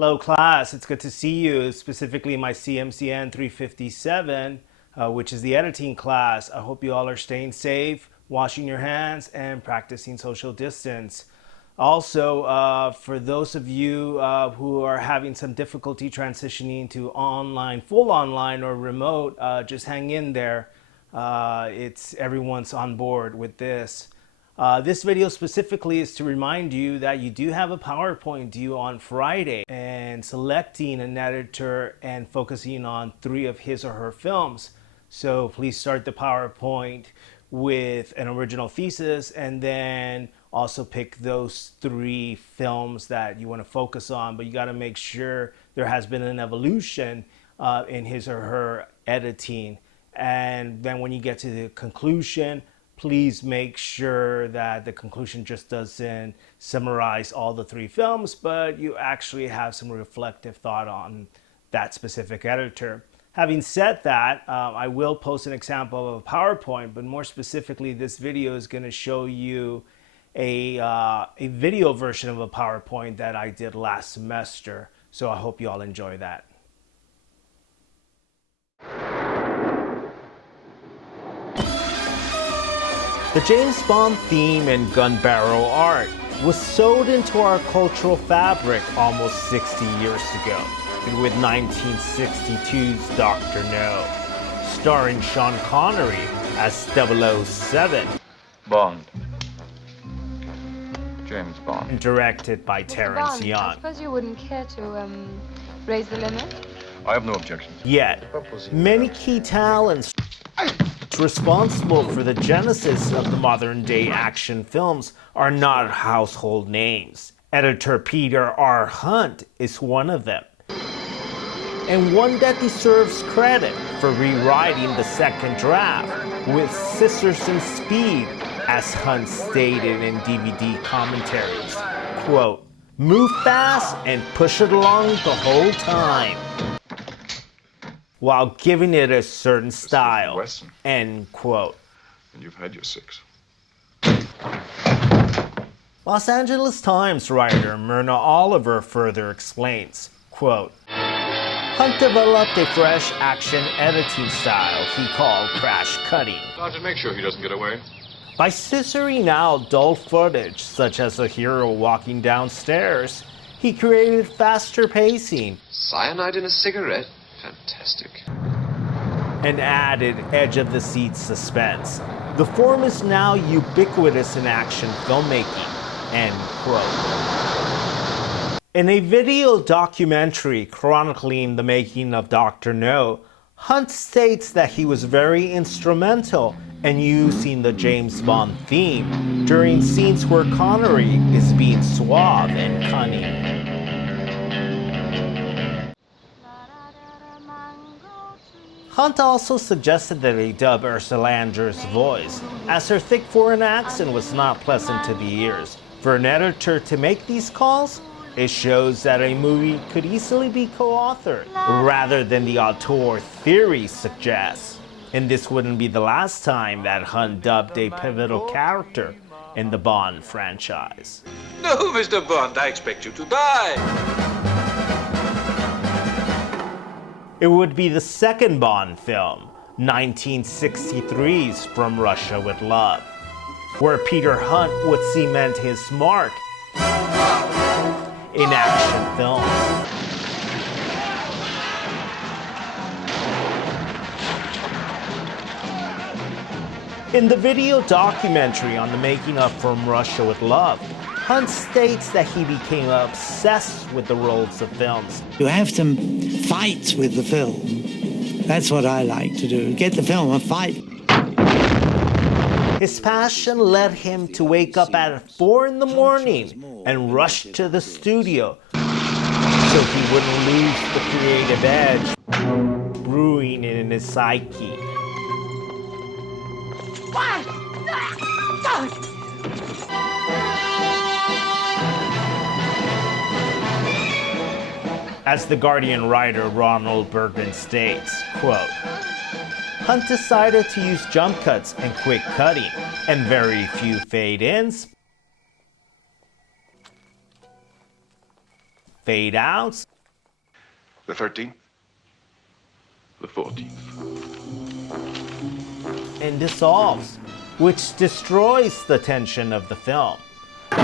Hello class, it's good to see you, specifically my CMCN 357, which is the editing class. I hope you all are staying safe, washing your hands, and practicing social distance. Also, for those of you who are having some difficulty transitioning to online, full online or remote, just hang in there. Everyone's on board with this. This video specifically is to remind you that you do have a PowerPoint due on Friday, and selecting an editor and focusing on 3 of his or her films. So please start the PowerPoint with an original thesis and then also pick those 3 films that you want to focus on, but you got to make sure there has been an evolution in his or her editing. And then when you get to the conclusion, please make sure that the conclusion just doesn't summarize all the 3 films, but you actually have some reflective thought on that specific editor. Having said that, I will post an example of a PowerPoint, but more specifically, this video is going to show you a video version of a PowerPoint that I did last semester. So I hope you all enjoy that. The James Bond theme and gun barrel art was sewed into our cultural fabric almost 60 years ago, with 1962's Dr. No, starring Sean Connery as 007. Bond. James Bond. And directed by Terence Bond, Young. I suppose you wouldn't care to raise the limit? I have no objection. Yet, many key talents responsible for the genesis of the modern-day action films are not household names. Editor Peter R. Hunt is one of them, and one that deserves credit for rewriting the second draft with scissors and speed, as Hunt stated in DVD commentaries. Quote, "Move fast and push it along the whole time, while giving it a certain style," Wesson. end quote. And you've had your 6. Los Angeles Times writer Myrna Oliver further explains, quote, "Hunt developed a fresh action editing style he called crash cutting. To make sure he doesn't get away. By scissoring out dull footage, such as a hero walking downstairs, he created faster pacing Cyanide in a cigarette? Fantastic. and added edge-of-the-seat suspense. The form is now ubiquitous in action filmmaking," end quote. In a video documentary chronicling the making of Dr. No, Hunt states that he was very instrumental in using the James Bond theme during scenes where Connery is being suave and cunning. Hunt also suggested that he dub Ursula Andress' voice, as her thick foreign accent was not pleasant to the ears. For an editor to make these calls, it shows that a movie could easily be co-authored, rather than the auteur theory suggests. And this wouldn't be the last time that Hunt dubbed a pivotal character in the Bond franchise. No, Mr. Bond, I expect you to die. It would be the second Bond film, 1963's From Russia with Love, where Peter Hunt would cement his mark in action films. In the video documentary on the making of From Russia with Love, Hunt states that he became obsessed with the roles of films. You have to fight with the film. That's what I like to do. Get the film and fight. His passion led him to wake up at 4 in the morning and rush to the studio so he wouldn't lose the creative edge brewing in his psyche. As The Guardian writer Ronald Bergman states, quote, "Hunt decided to use jump cuts and quick cutting, and very few fade-ins, fade outs, The 13th? The 14th. and dissolves, which destroys the tension of the film. The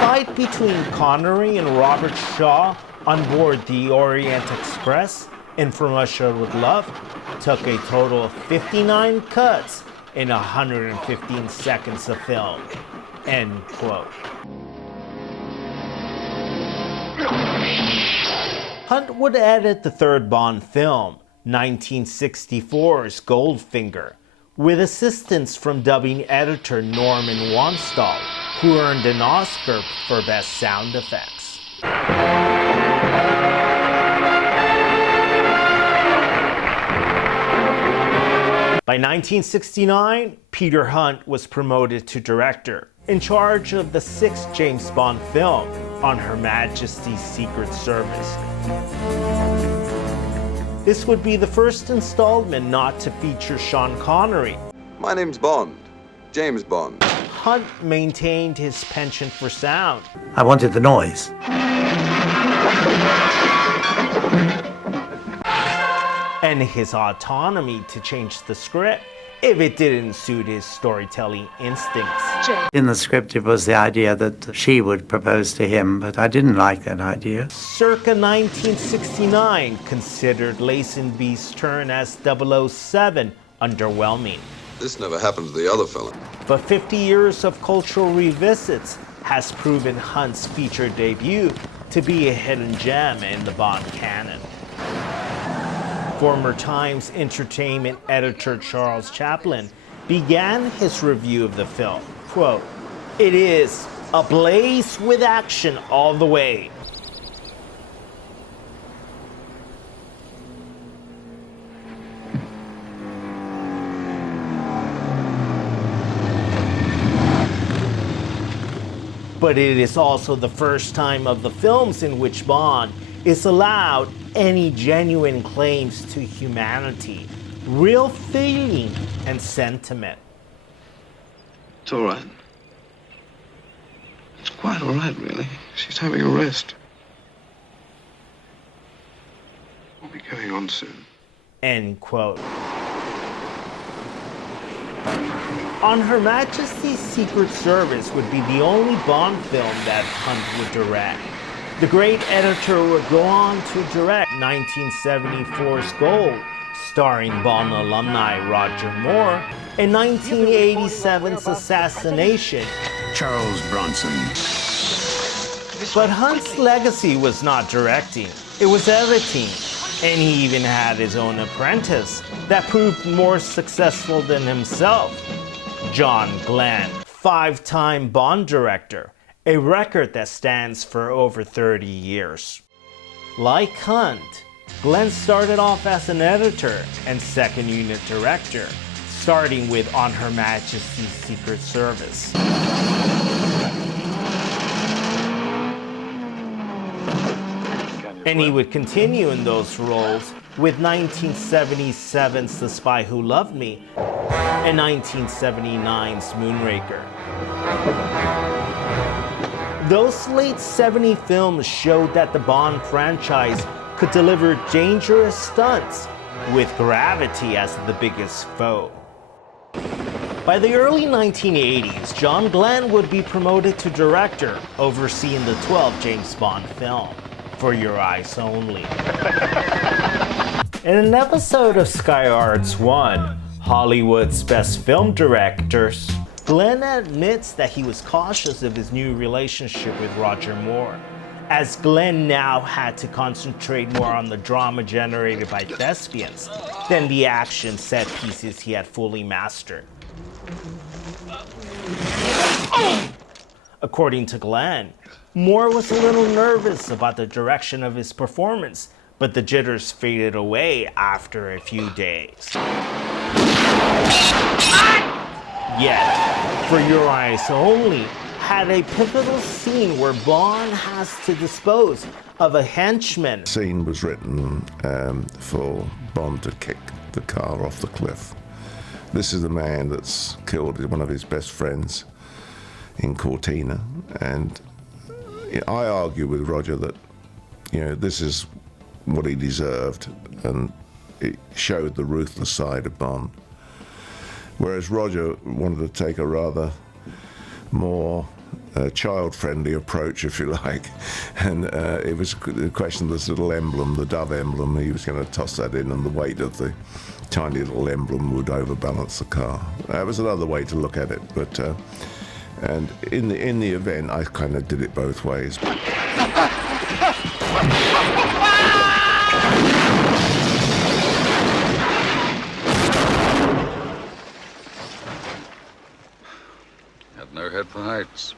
fight between Connery and Robert Shaw on board the Orient Express in From Russia with Love took a total of 59 cuts in 115 seconds of film. End quote. Hunt would edit the third Bond film, 1964's Goldfinger, with assistance from dubbing editor Norman Wanstall, who earned an Oscar for Best Sound Effects. By 1969, Peter Hunt was promoted to director, in charge of the sixth James Bond film, On Her Majesty's Secret Service. This would be the first installment not to feature Sean Connery. My name's Bond. James Bond. Hunt maintained his penchant for sound, I wanted the noise. and his autonomy to change the script if it didn't suit his storytelling instincts. In the script, it was the idea that she would propose to him, but I didn't like that idea. Circa 1969 considered Lazenby's turn as 007 underwhelming. This never happened to the other fella. But 50 years of cultural revisits has proven Hunt's feature debut to be a hidden gem in the Bond canon. Former Times Entertainment editor Charles Chaplin began his review of the film, quote, "It is ablaze with action all the way. But it is also the first time of the films in which Bond is allowed any genuine claims to humanity, real feeling, and sentiment." It's all right. It's quite all right, really. She's having a rest. We'll be going on soon. End quote. On Her Majesty's Secret Service would be the only Bond film that Hunt would direct. The great editor would go on to direct 1974's Gold, starring Bond alumni Roger Moore, and 1987's Assassination. Charles Bronson. But Hunt's legacy was not directing, it was editing. And he even had his own apprentice that proved more successful than himself, John Glenn, 5-time Bond director, a record that stands for over 30 years. Like Hunt, Glenn started off as an editor and second unit director, starting with On Her Majesty's Secret Service. And he would continue in those roles with 1977's The Spy Who Loved Me and 1979's Moonraker. Those late 70 films showed that the Bond franchise could deliver dangerous stunts with gravity as the biggest foe. By the early 1980s, John Glenn would be promoted to director, overseeing the 12th James Bond film, For Your Eyes Only. In an episode of Sky Arts 1, Hollywood's Best Film Directors, Glenn admits that he was cautious of his new relationship with Roger Moore, as Glenn now had to concentrate more on the drama generated by thespians than the action set pieces he had fully mastered. According to Glenn, Moore was a little nervous about the direction of his performance, but the jitters faded away after a few days. Yet, For Your Eyes Only had a pivotal scene where Bond has to dispose of a henchman. The scene was written for Bond to kick the car off the cliff. This is the man that's killed one of his best friends. in Cortina, and I argue with Roger that this is what he deserved, and it showed the ruthless side of Bond. Whereas Roger wanted to take a rather more child-friendly approach, if you like, and it was a question of this little emblem, the dove emblem. He was going to toss that in, and the weight of the tiny little emblem would overbalance the car. That was another way to look at it, but and in the event, I kind of did it both ways. Had no head for heights.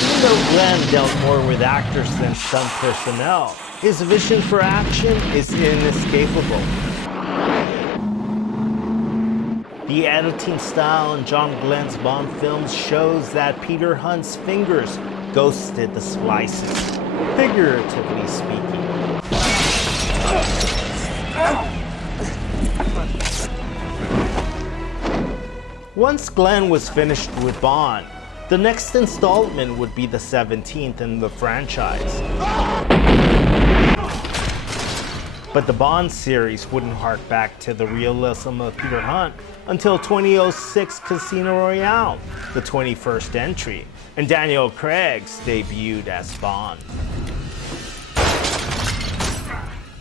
Even though Glenn dealt more with actors than stunt personnel, his vision for action is inescapable. The editing style in John Glenn's Bond films shows that Peter Hunt's fingers ghosted the splices, figuratively speaking. Once Glenn was finished with Bond, the next installment would be the 17th in the franchise. But the Bond series wouldn't hark back to the realism of Peter Hunt until 2006 Casino Royale, the 21st entry, and Daniel Craig's debuted as Bond.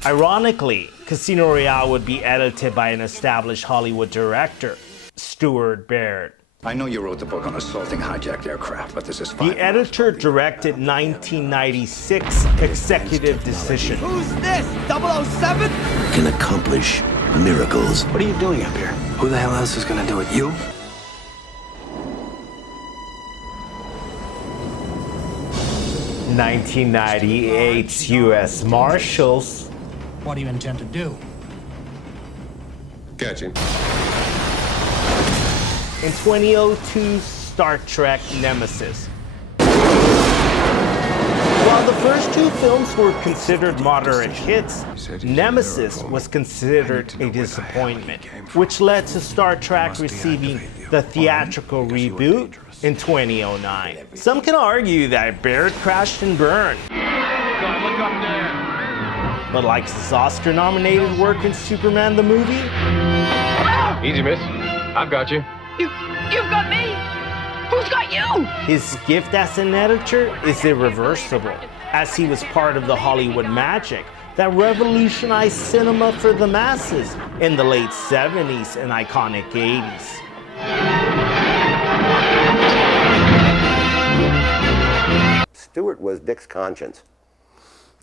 Ironically, Casino Royale would be edited by an established Hollywood director, Stuart Baird. I know you wrote the book on assaulting hijacked aircraft, but this is The editor directed 1996 Executive Decision. Who's this? 007? can accomplish miracles. What are you doing up here? Who the hell else is gonna do it? You? (1998's U.S. Marshals). What do you intend to do? Catch him. In 2002's Star Trek Nemesis. While the first two films were considered moderate hits, Nemesis was considered a disappointment, which led to Star Trek receiving the theatrical reboot in 2009. Some can argue that Baird crashed and burned. But like his Oscar-nominated work in Superman the movie, Easy, miss. I've got you. You've got me! Who's got you? his gift as an editor is irreversible, as he was part of the Hollywood magic that revolutionized cinema for the masses in the late 70s and iconic 80s. Stewart was Dick's conscience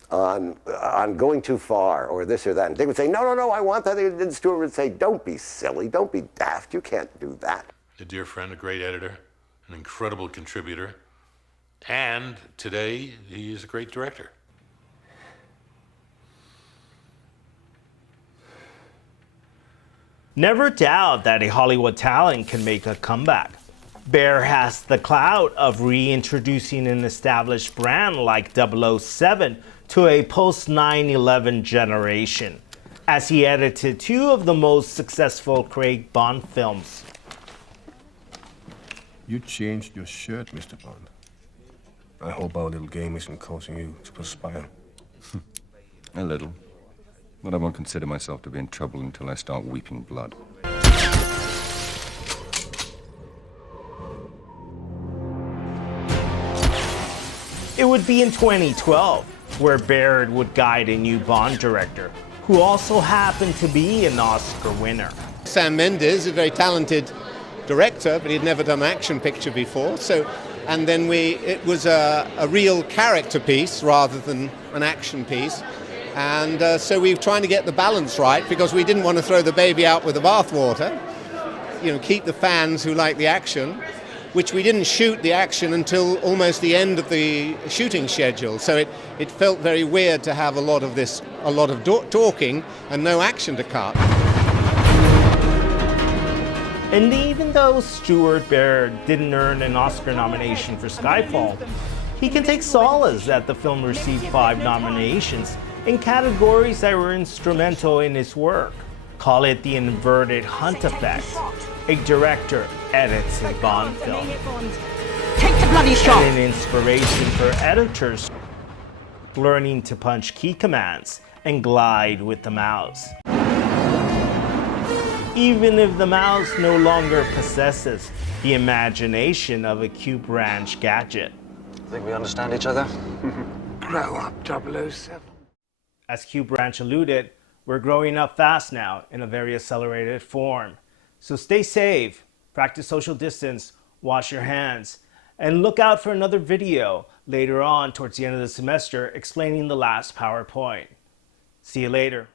on going too far or this or that. And Dick would say, no, I want that. And Stewart would say, don't be silly, don't be daft, you can't do that. A dear friend, a great editor, an incredible contributor, and today he is a great director. Never doubt that a Hollywood talent can make a comeback. Baird has the clout of reintroducing an established brand like 007 to a post-9/11 generation, as he edited two of the most successful Craig Bond films. You changed your shirt, Mr. Bond. I hope our little game isn't causing you to perspire. A little. But I won't consider myself to be in trouble until I start weeping blood. It would be in 2012 where Baird would guide a new Bond director, who also happened to be an Oscar winner. Sam Mendes, a very talented director, but he'd never done an action picture before. And then it was a real character piece rather than an action piece. And so we were trying to get the balance right, because we didn't want to throw the baby out with the bathwater. Keep the fans who like the action, which we didn't shoot the action until almost the end of the shooting schedule. So it felt very weird to have a lot of talking and no action to cut. And even though Stuart Baird didn't earn an Oscar nomination for Skyfall, he can take solace that the film received 5 nominations in categories that were instrumental in his work: Call it the inverted Hunt effect. A director edits his Bond film. Take the bloody shot! And an inspiration for editors learning to punch key commands and glide with the mouse. Even if the mouse no longer possesses the imagination of a Q Branch gadget. Think we understand each other? Grow up, 007. As Q Branch alluded, we're growing up fast now in a very accelerated form. So stay safe, practice social distance, wash your hands, and look out for another video later on towards the end of the semester explaining the last PowerPoint. See you later.